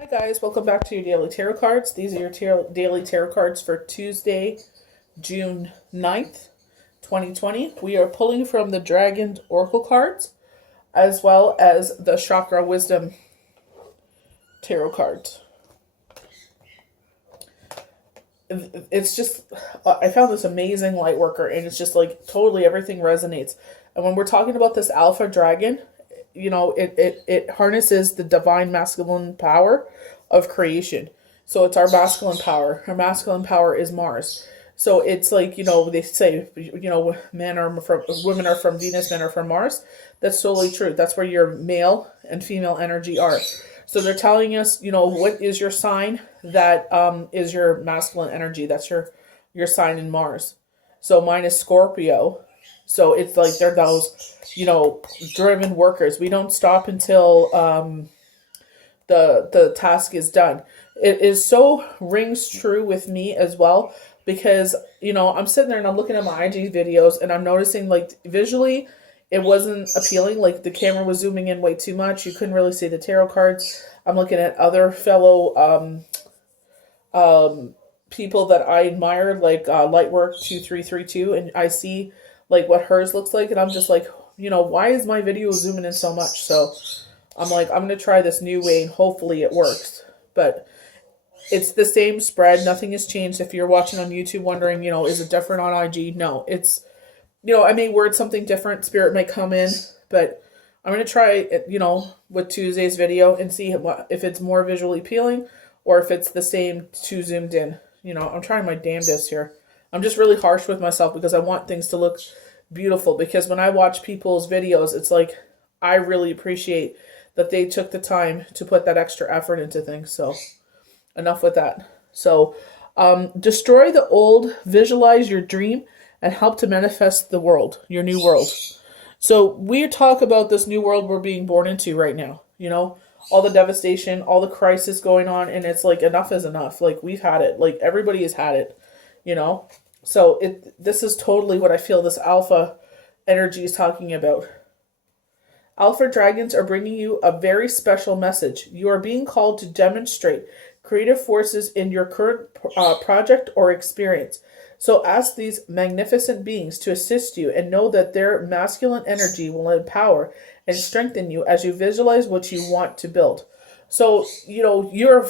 Hi guys, welcome back to your daily tarot cards. These are your daily tarot cards for Tuesday, June 9th, 2020. We are pulling from the Dragon Oracle cards as well as the Chakra Wisdom tarot cards. It's just, I found this amazing light worker and it's just like totally everything resonates. And when we're talking about this Alpha Dragon, it harnesses the divine masculine power of creation. So it's our masculine power. Our masculine power is Mars. So it's like, they say, women are from Venus, men are from Mars. That's totally true. That's where your male and female energy are. So they're telling us, what is your sign? That is your masculine energy. That's your sign in Mars. So mine is Scorpio. So it's like they're those, driven workers. We don't stop until the task is done. It is so rings true with me as well because, I'm sitting there and I'm looking at my IG videos and I'm noticing like visually it wasn't appealing. Like the camera was zooming in way too much. You couldn't really see the tarot cards. I'm looking at other fellow people that I admire, like Lightwork2332, and I see like what hers looks like, and I'm just like, why is my video zooming in so much? So I'm like, I'm gonna try this new way and hopefully it works. But it's the same spread, nothing has changed. If you're watching on YouTube wondering, is it different on IG? No, it's, I may word something different, spirit might come in, but I'm gonna try it, with Tuesday's video and see if it's more visually appealing or if it's the same too zoomed in. I'm trying my damnedest here. I'm just really harsh with myself because I want things to look beautiful. Because when I watch people's videos, it's like I really appreciate that they took the time to put that extra effort into things. So enough with that. So destroy the old, visualize your dream, and help to manifest the world, your new world. So we talk about this new world we're being born into right now. All the devastation, all the crisis going on, and it's like enough is enough. Like we've had it. Like everybody has had it. So this is totally what I feel this alpha energy is talking about. Alpha dragons are bringing you a very special message. You are being called to demonstrate creative forces in your current project or experience. So ask these magnificent beings to assist you and know that their masculine energy will empower and strengthen you as you visualize what you want to build. So, you're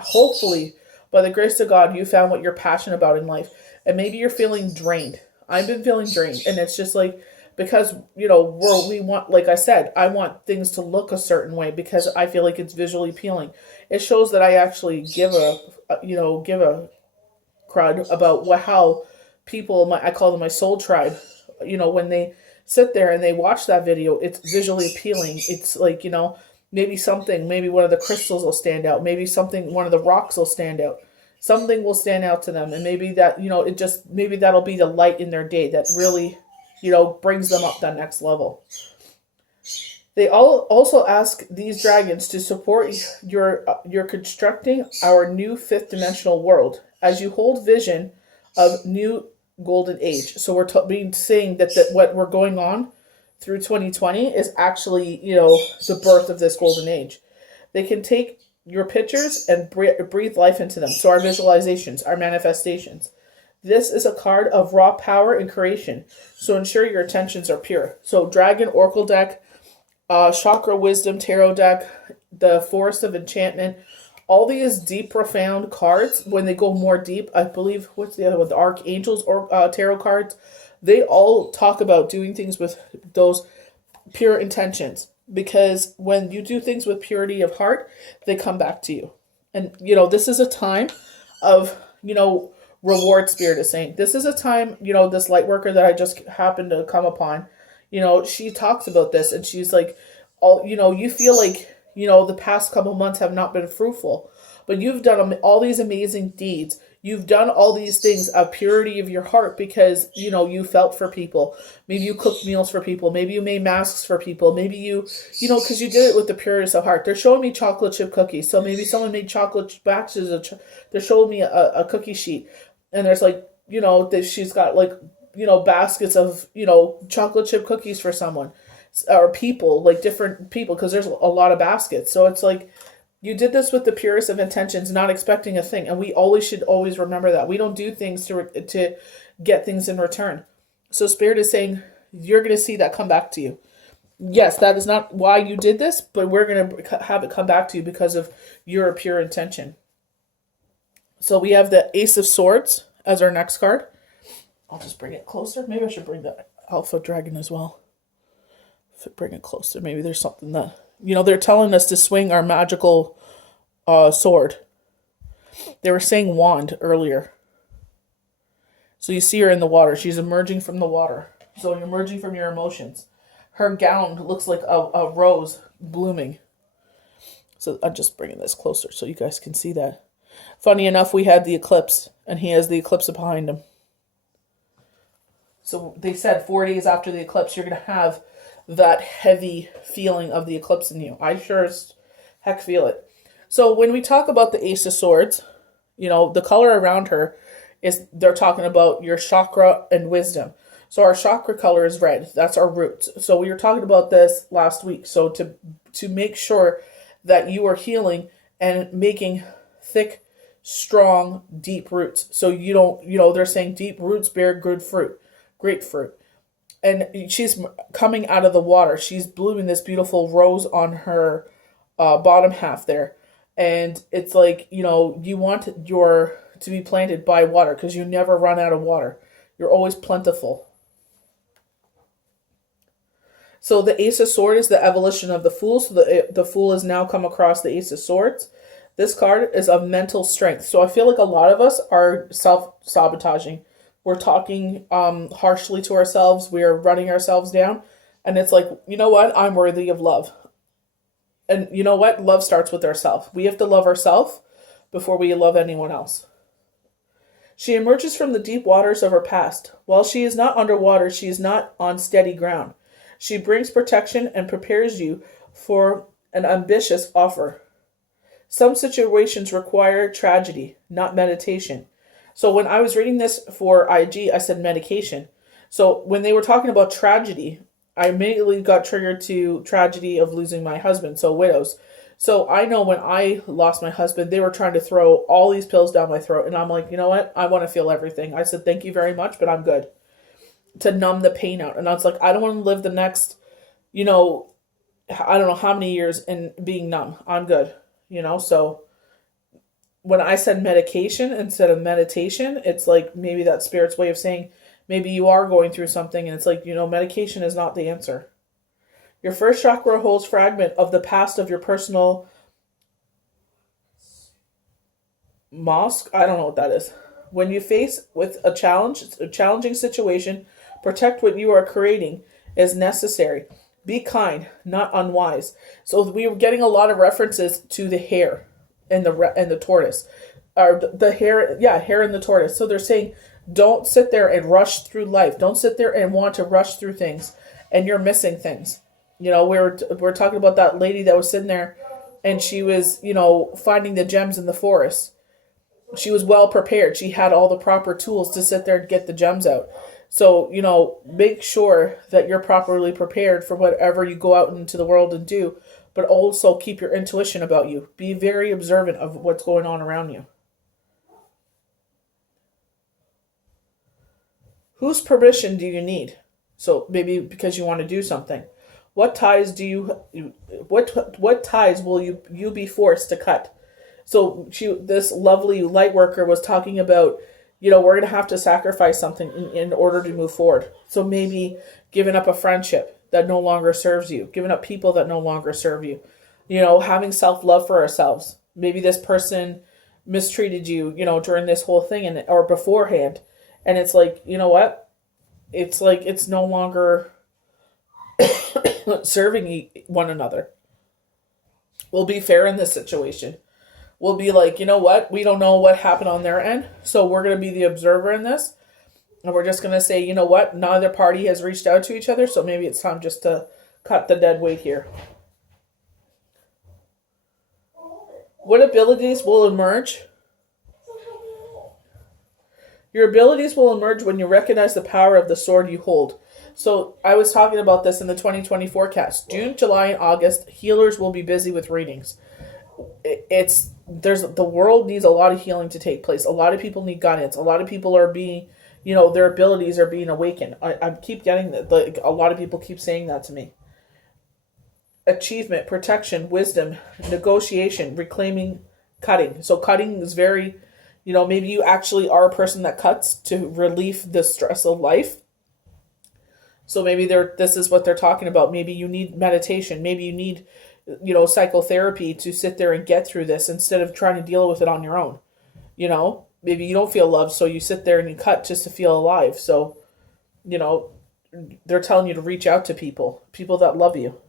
hopefully, by the grace of God, you found what you're passionate about in life. And maybe you're feeling drained. I've been feeling drained. And it's just like, because, we want, like I said, I want things to look a certain way because I feel like it's visually appealing. It shows that I actually give a crud about how people, I call them my soul tribe, when they sit there and they watch that video, it's visually appealing. It's like, maybe one of the crystals will stand out. Maybe one of the rocks will stand out. Something will stand out to them. And maybe that, maybe that'll be the light in their day that really, brings them up that next level. They all also ask these dragons to support your constructing our new fifth dimensional world as you hold vision of new golden age. So we're saying that what we're going on through 2020 is actually, the birth of this golden age. They can take your pictures and breathe life into them. So our visualizations, our manifestations. This is a card of raw power and creation. So ensure your intentions are pure. So Dragon Oracle deck, Chakra Wisdom Tarot deck, the Forest of Enchantment, all these deep, profound cards, when they go more deep, I believe, what's the other one? The Archangels or tarot cards, they all talk about doing things with those pure intentions. Because when you do things with purity of heart, they come back to you. And, this is a time of, reward, spirit is saying. This is a time, this light worker that I just happened to come upon, she talks about this and she's like, you feel like, the past couple months have not been fruitful, but you've done all these amazing deeds. You've done all these things of purity of your heart because, you felt for people. Maybe you cooked meals for people. Maybe you made masks for people. Maybe because you did it with the purest of heart. They're showing me chocolate chip cookies. So maybe someone made chocolate batches they're showing me a cookie sheet. And there's like, she's got like, baskets of, chocolate chip cookies for someone or people, like different people, because there's a lot of baskets. So it's like, You did this with the purest of intentions, not expecting a thing. And we always should always remember that. We don't do things to get things in return. So Spirit is saying, you're going to see that come back to you. Yes, that is not why you did this, but we're going to have it come back to you because of your pure intention. So we have the Ace of Swords as our next card. I'll just bring it closer. Maybe I should bring the Alpha Dragon as well. Bring it closer. Maybe there's something that, they're telling us to swing our magical sword. They were saying wand earlier. So you see her in the water. She's emerging from the water. So you're emerging from your emotions. Her gown looks like a rose blooming. So I'm just bringing this closer so you guys can see that. Funny enough, we had the eclipse, and he has the eclipse behind him. So they said 4 days after the eclipse, you're going to have that heavy feeling of the eclipse in you. I sure as heck feel it. So when we talk about the Ace of Swords, the color around her they're talking about your chakra and wisdom. So our chakra color is red. That's our roots. So we were talking about this last week. So to make sure that you are healing and making thick, strong, deep roots. So you don't, they're saying deep roots bear good fruit, great fruit. And she's coming out of the water. She's blooming this beautiful rose on her bottom half there. And it's like, you want your to be planted by water because you never run out of water. You're always plentiful. So the Ace of Swords is the evolution of the Fool. So the Fool has now come across the Ace of Swords. This card is of mental strength. So I feel like a lot of us are self-sabotaging. We're talking harshly to ourselves. We are running ourselves down. And it's like, you know what? I'm worthy of love. And you know what? Love starts with ourselves. We have to love ourselves before we love anyone else. She emerges from the deep waters of her past. While she is not underwater, she is not on steady ground. She brings protection and prepares you for an ambitious offer. Some situations require tragedy, not meditation. So when I was reading this for IG, I said medication. So when they were talking about tragedy, I immediately got triggered to tragedy of losing my husband, so widows. So I know when I lost my husband, they were trying to throw all these pills down my throat. And I'm like, you know what? I want to feel everything. I said, thank you very much, but I'm good. To numb the pain out. And I was like, I don't want to live the next, I don't know how many years in being numb. I'm good. So when I said medication instead of meditation, it's like maybe that Spirit's way of saying maybe you are going through something. And it's like, medication is not the answer. Your first chakra holds fragment of the past of your personal mosque. I don't know what that is. When you face with a challenging situation, protect what you are creating is necessary. Be kind, not unwise. So we were getting a lot of references to the hare and the tortoise, or the hare. Yeah, hare and the tortoise. So they're saying, don't sit there and rush through life. Don't sit there and want to rush through things, and you're missing things. We're talking about that lady that was sitting there, and she was, finding the gems in the forest. She was well prepared. She had all the proper tools to sit there and get the gems out. So, make sure that you're properly prepared for whatever you go out into the world and do, but also keep your intuition about you. Be very observant of what's going on around you. Whose permission do you need? So maybe because you want to do something. What ties will you be forced to cut? So this lovely light worker was talking about, we're going to have to sacrifice something in order to move forward. So maybe giving up a friendship that no longer serves you, giving up people that no longer serve you, having self-love for ourselves. Maybe this person mistreated you, during this whole thing or beforehand. And it's like, you know what? It's like it's no longer serving one another. We'll be fair in this situation. We'll be like, you know what? We don't know what happened on their end. So we're going to be the observer in this. And we're just going to say, you know what? Neither party has reached out to each other. So maybe it's time just to cut the dead weight here. What abilities will emerge? Your abilities will emerge when you recognize the power of the sword you hold. So I was talking about this in the 2020 forecast. June, July, and August, healers will be busy with readings. the world needs a lot of healing to take place. A lot of people need guidance. A lot of people are being, their abilities are being awakened. I keep getting that. Like, a lot of people keep saying that to me. Achievement, protection, wisdom, negotiation, reclaiming, cutting. So cutting is very, maybe you actually are a person that cuts to relieve the stress of life. So maybe this is what they're talking about. Maybe you need meditation. Maybe you need, psychotherapy to sit there and get through this instead of trying to deal with it on your own. Maybe you don't feel loved, so you sit there and you cut just to feel alive. So, they're telling you to reach out to people that love you.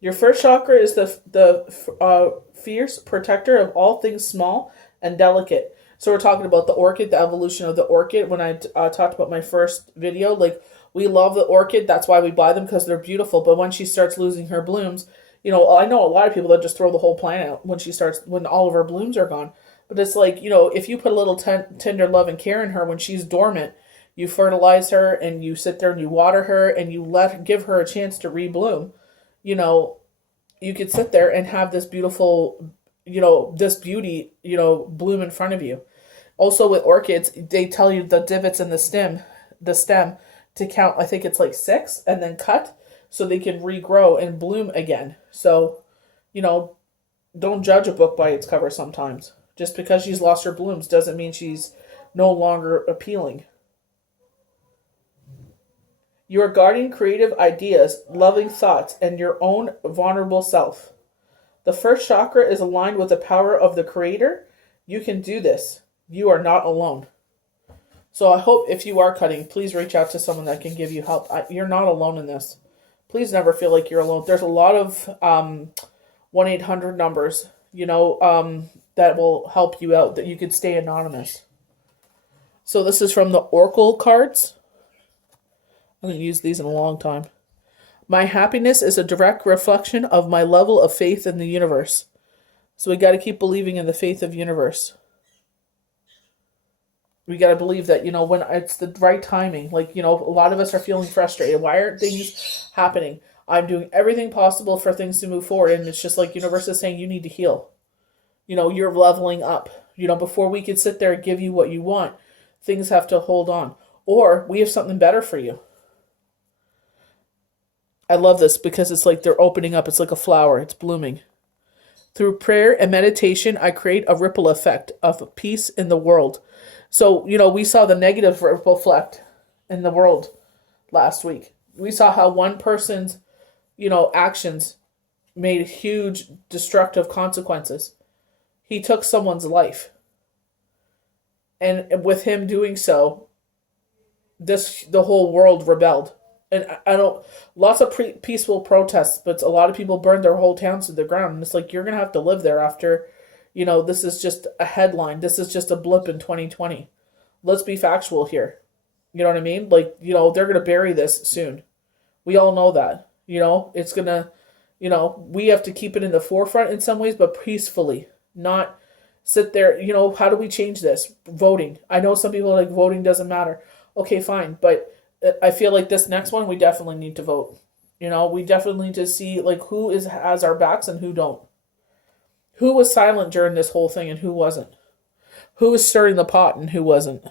Your first chakra is the fierce protector of all things small and delicate. So we're talking about the orchid, the evolution of the orchid. When I talked about my first video, like, we love the orchid. That's why we buy them, because they're beautiful. But when she starts losing her blooms, I know a lot of people that just throw the whole plant out when all of her blooms are gone. But it's like, if you put a little tender love and care in her when she's dormant, you fertilize her and you sit there and you water her and you give her a chance to rebloom. You could sit there and have this beautiful, this beauty, bloom in front of you. Also with orchids, they tell you the divots in the stem to count, I think it's like 6, and then cut so they can regrow and bloom again. So, don't judge a book by its cover sometimes. Just because she's lost her blooms doesn't mean she's no longer appealing. You are guarding creative ideas, loving thoughts, and your own vulnerable self. The first chakra is aligned with the power of the Creator. You can do this. You are not alone. So I hope if you are cutting, please reach out to someone that can give you help. You're not alone in this. Please never feel like you're alone. There's a lot of 1-800 numbers, that will help you out, that you could stay anonymous. So this is from the Oracle cards. I haven't used these in a long time. My happiness is a direct reflection of my level of faith in the universe. So we got to keep believing in the faith of universe. We got to believe that, when it's the right timing. Like, a lot of us are feeling frustrated. Why aren't things happening? I'm doing everything possible for things to move forward. And it's just like universe is saying you need to heal. You're leveling up. Before we could sit there and give you what you want, things have to hold on. Or we have something better for you. I love this because it's like they're opening up. It's like a flower. It's blooming. Through prayer and meditation, I create a ripple effect of peace in the world. So, we saw the negative ripple effect in the world last week. We saw how one person's, actions made huge destructive consequences. He took someone's life. And with him doing so, the whole world rebelled. And lots of peaceful protests, but a lot of people burned their whole towns to the ground. And it's like, you're going to have to live there after, this is just a headline. This is just a blip in 2020. Let's be factual here. You know what I mean? Like, they're going to bury this soon. We all know that. It's going to, we have to keep it in the forefront in some ways, but peacefully. Not sit there, how do we change this? Voting. I know some people are like, voting doesn't matter. Okay, fine. But I feel like this next one, we definitely need to vote. We definitely need to see like who has our backs and who don't. Who was silent during this whole thing and who wasn't. Who was stirring the pot and who wasn't.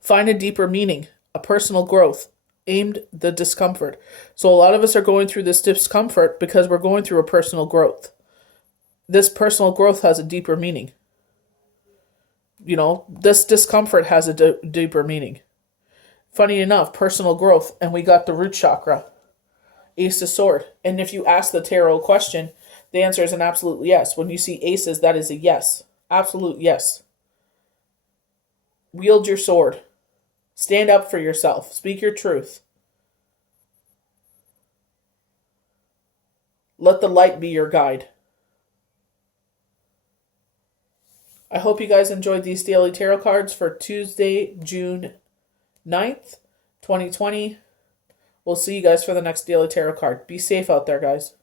Find a deeper meaning, a personal growth, aimed the discomfort. So a lot of us are going through this discomfort because we're going through a personal growth. This personal growth has a deeper meaning. This discomfort has a deeper meaning. Funny enough, personal growth, and we got the root chakra, Ace of Sword. And if you ask the tarot question, the answer is an absolute yes. When you see aces, that is a yes. Absolute yes. Wield your sword. Stand up for yourself. Speak your truth. Let the light be your guide. I hope you guys enjoyed these daily tarot cards for Tuesday, June 9th, 2020. We'll see you guys for the next daily tarot card. Be safe out there, guys.